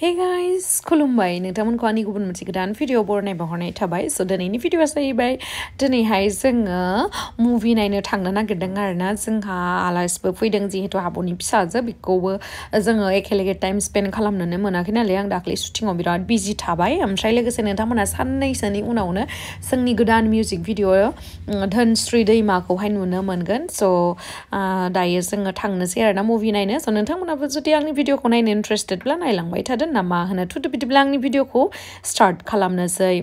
Hey guys, Khulumbai. नोंथांमोनखौ आंनि गुबुन मोनसे गोदान भिडिअ बरनाय बावहरनाय थाबाय। So दिनैनि भिडिअआ जाहैबाय दिनैहाय जोङो मुभि नायनो थांनो नागिरदों आरोना जोंहा आलासिबो फैदों जिहेतु आब'नि फिसाजो बेखौबो जोङो एखेलेगे टाइम स्पेन्ड खालामनोनो मोनाखै नालाय आं दाख्लै शुटिंआव बिराद बिजि थाबाय ओमफ्राय लोगोसे नोंथांमोना साननैसोनि उनावनो जोंनि गोदान मिउजिक भिडिअ धोनस्री दैमाखौहाय नुनो मोनगोन। So दायो जोङो थांनोसै आरोना मुभि नायनो। So नोंथांमोनाबो जुदि आंनि भिडिअखौ नायनो इन्ट्रेस्टेडब्ला नायलांबाय थादो नामा होनो थुदो बिदिब्ला आंनि भिडिअखौ स्टार्ट खालामनोसै।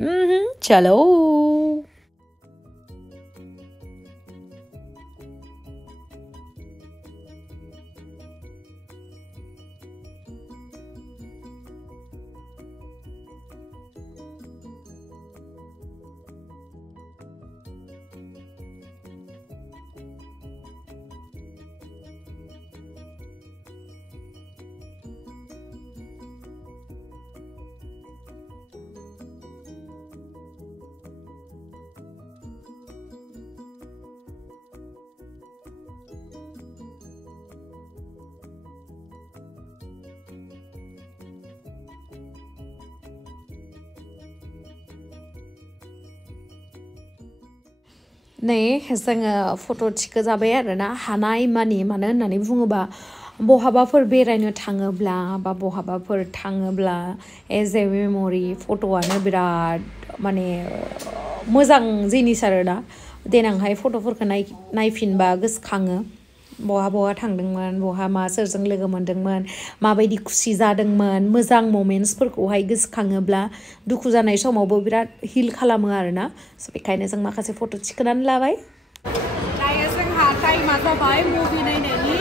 चलो नै जोङो फट' थिखो जाबाय आरोना हानाय मानि मानो होननानै बुङोबा बहाबाफोर बेरायनो थाङोब्ला बा बहाबाफोर थाङोब्ला एज ए मेम'रि फट'आनो बिराद माने मोजां जिनिस आरोना देनांहाय फट'फोरखौ नायफिनबा गोसोखाङो बहा बहा थांदोंमोन बहा मा सोरजों लोगो मोनदोंमोन माबायदि खुसि जादोंमोन मोजां मोमेन्ट्सफोरखौहाय गोसोखाङोब्ला दुखु जानाय समावबो बिराद हिल खालामो आरोना स' बेखायनो जों माखासे फट' थिखोनानै लाबाय। दायो जोंहा टाइमा जाबाय मुभि नायनायनि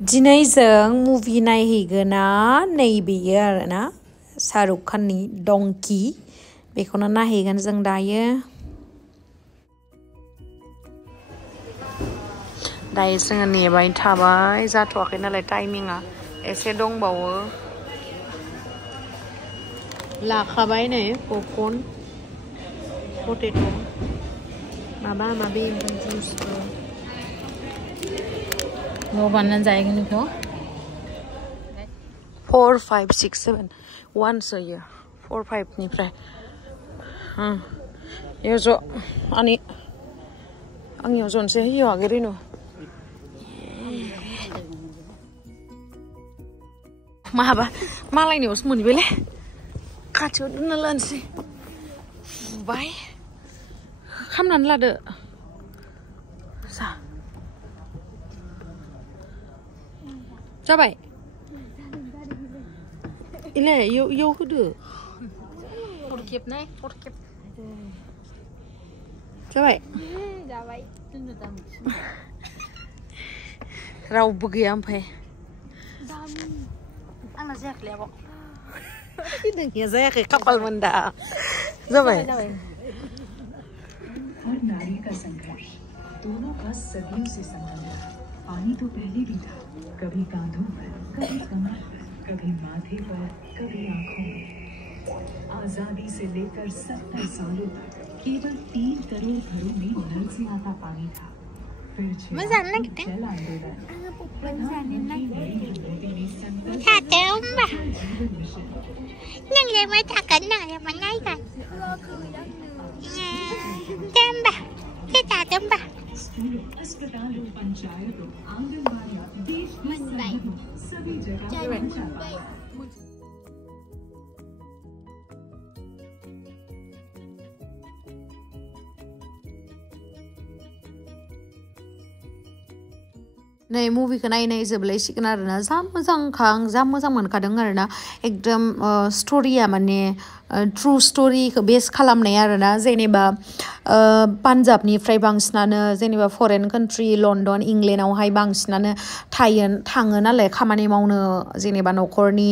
दिनै जों मुभि नायहैगोना नैबेयो आरोना शाहरुख खाननि डंकी बेखौनो नायहैगोन जों दायो। दायो जोङो नेबाय थाबाय जाथ'वाखै नालाय टाइमिंआ एसे दंबावो लाखाबाय नै पपकर्न पटेट' माबा माबि जुसफोर न' बानायनानै जाहैगोन बेखौ 4 5 6 7 1 सोयो 4 5 निफ्राय यो ज' आंनियाव जनसे होयो आगोरैनो माहाबा मालायनियावसो मोनबायलै खाथियाव दोनना लानोसै बुबाय खामनानै लादो जाबाय इले इयाव होदो फरखेब जाबाय रावबो गैया ओमफ्राय आंना जायाखै आब' नोंनिया जायाखै खाफाल मोनदा जाबाय और नारी का संघर्ष दोनों का सदियों से संबंध था। पानी तो पहले भी था कभी कांधों पर कभी कमर पर कभी माथे पर कभी आंखों में। आजादी से लेकर 70 सालों तक केवल 3 करोड़ घरों में नल से आता पानी था। फिर जल आंदोलन प्रधानमंत्री नरेंद्र मोदी ने संकल्प स्कूलों, अस्पतालों, पंचायतों, आंगनबाड़ियां, देश की सरहदों, सभी जगह पहुंचाता है। नै मुभिखौ नायनाय जोबलायसिगोन आरोना जा मोजांखा आं जा मोजां मोनखादों आरोना एकदम स्ट'रिया माने ट्रु स्ट'रिखौ बेस खालामनाय आरोना जेनेबा पान्जाबनिफ्राय बांसिनानो जेनेबा फरेन कान्ट्रि लण्डन इंलेन्डआवहाय बांसिनानो थाङो नालाय खामानि मावनो जेनेबा न'खरनि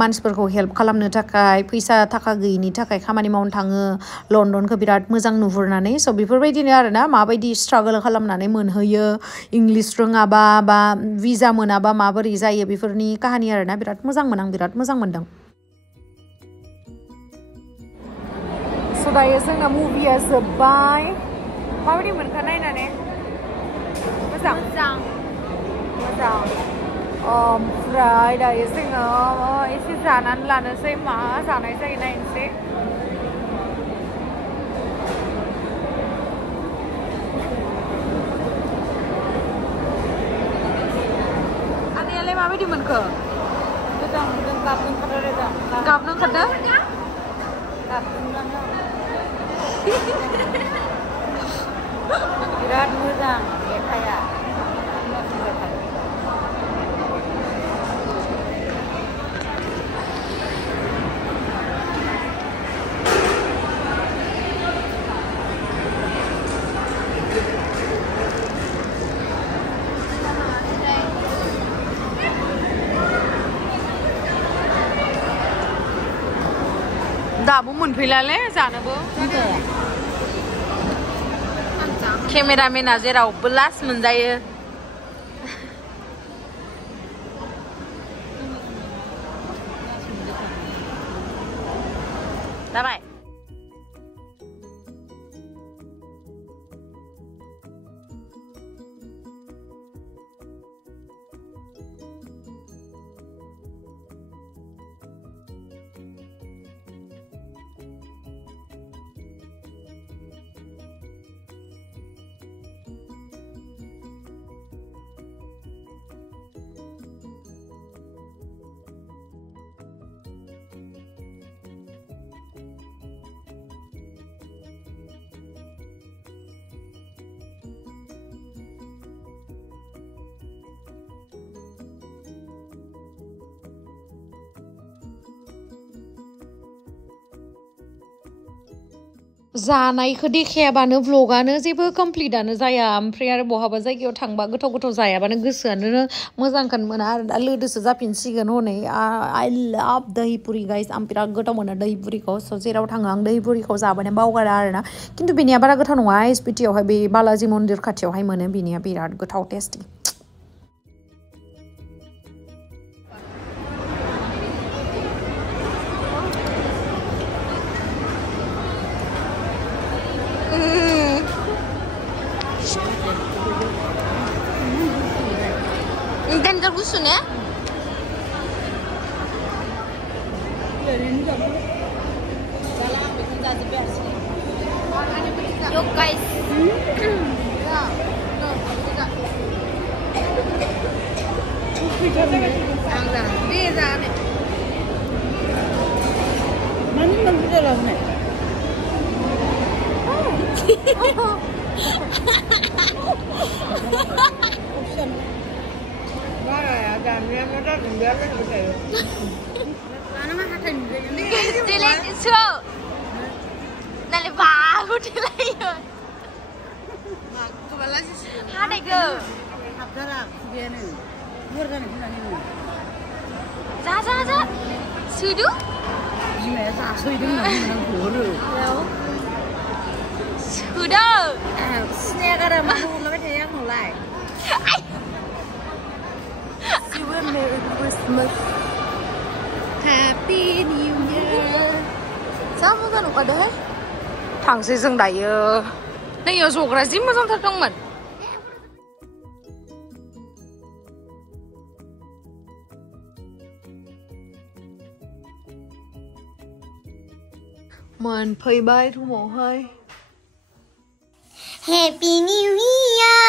मानसिफोरखौ हेल्प खालामनो थाखाय फैसा थाखा गैयिनि थाखाय खामानि मावनो थाङो लण्डनखौ बिराद मोजां नुहुरनानै स' बेफोरबायदिनो आरोना माबायदि स्ट्रागल खालामनानै मोनहैयो इंलिस रोङाबा बा भिजा मोनाबा माबोरै जायो बेफोरनि काहानि आरोना बिराद मोजांमोन आं बिराद मोजां मोनदों स' दायो जोंना मुभिया जोब्बाय माबायदि मोनखा नायनानै मोजां मोजां मोजां ओमफ्राय दायो जोङो एसे जानानै लानोसै मा जानाय जायो नायनोसै आनैयालाय माबायदि मोनखो मोजां मोनदों गाबनो ओंखारदों गाबनो ओंखारदों बिराद मोजां मेथाइआ दाबो मोनफैलाले जानोबो केमेरामेना जेरावबो लास्ट मोनजायो जाबाय जानायखौ देखायाबानो व्लगानो जेबो कमप्लिटानो जाया ओमफ्राय आरो बहाबा जायगायाव थांबा गोथाव गोथाव जायाबानो गोसोआनो मोजांखौनो मोना आरो दा लोदोसो जाफिनसिगोन हनै आइ लाभ दहिपुरि गाइस आं बिराद गोथाव मोनो दहिपुरिखौ स' जेराव थाङो आं दहिपुरिखौ जाबानो बावगारा आरोना खिन्थु बेनिया बारा गोथाव नङा एसपिटियावहाय बे बालाजि मन्दिर खाथियावहाय मोनो बेनिया बिराद गोथाव टेस्टि gusto ne? Yo guys. Merry Christmas Happy New Year जा मोजां नुखादो हे थांसै जों दायो नैयाव जग्रा जि मोजांथार दंमोन मोनफैबाय रुमावहाय Happy New Year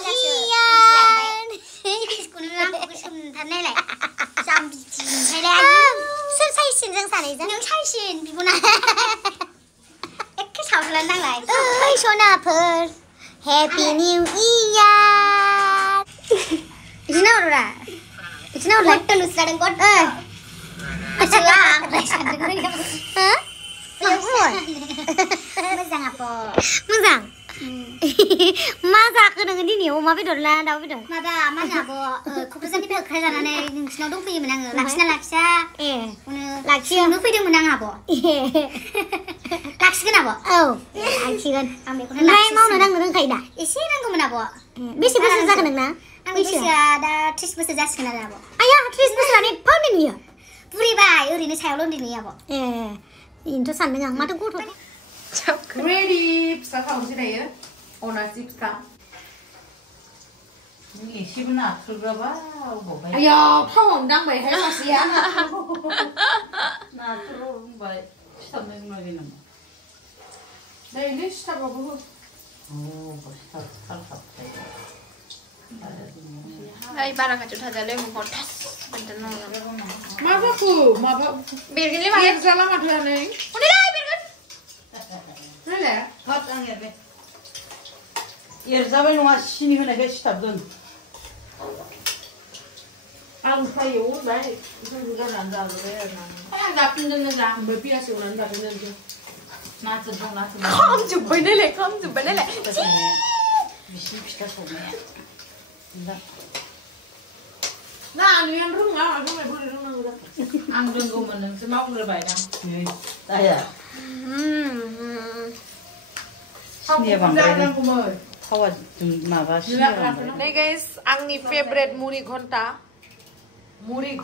iyan Kun lang ko sum thanai lai jam bijing hai lai soर साइसिन जों सानैजों नों साइसिन बिबुना एखे सावलान नांलाय ओइ सनाफोर हेपि निउ इयार इदिनो हररा इदिनो हरलाय गट लुस्रादों गट आसला आंलाय सानदों हो मोजां आब' मोजां मा जाखो नोङो दिनै अमा बेदर ना दाउ बेदर माबा मा होनो आब' क'क्राझारनिफ्राय होखार जानानै नोंसिनाव दंफैयोमोन आङो लाखिना लाखिया लाखिनो फैदोंमोन आं आब' लाखिगोन आब' औ लाखिगोन आं बेखौनो ओमफ्राय मावनो दांनो रोंखायो दा एसे नांगौमोन आब' बेसे बोसोर जागोन नोंना आं बैसोआ दा 30 बोसोर जासिगोन आरो आब' आया 30 बोसोरानो एफा उन्दै नुयो बुरिबाय ओरैनो सायावल' उन्दै नुयो आब' बेनोथ' सानदों आं माथो गथ' Ready, pizza खालामनोसै दायो अनासि फिथा नों एसेबो नाथुरग्राबा अबावहाय आया थावावनो दांबायहाय सासेया नाथुर होनबाय सिथाबनाय नुवाखै नामा दायोलै सिथाबाबो हो Ay, para que tú te le mejor. मा जाखो माबा बेरगोनलै जाला माथो नै उनैलाय बेरगोन नायलाय हाब आं एरबाय एरजाबाय नङा सिनि होनायखाय सिथाबदों आलु फ्राय एवबाय जों गारनानै जाजोब्बाय आरोना आं जाफिनदोंनो जा ओमफ्राय पियास एवनानै जाफिनदों नाथुर दं नाथुर खामजोब्बाय नायलाय बिसिनि फिथा संनाया ना आनैयानो रोङा रोंनाय बोरै रोंनांगौ जाखो आं रोंगौमोन नोंसो मावग्रोबाय दां दाया सिनिया बांद्राय थावा माबा सिनिया बांद्राय नै गाइस आंनि फेभरेट मुरि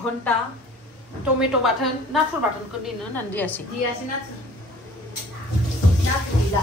घन्टा टमेट' बाथोन नाथुर बाथोनखौ दिनो होननानै दियासै नाथुर गैला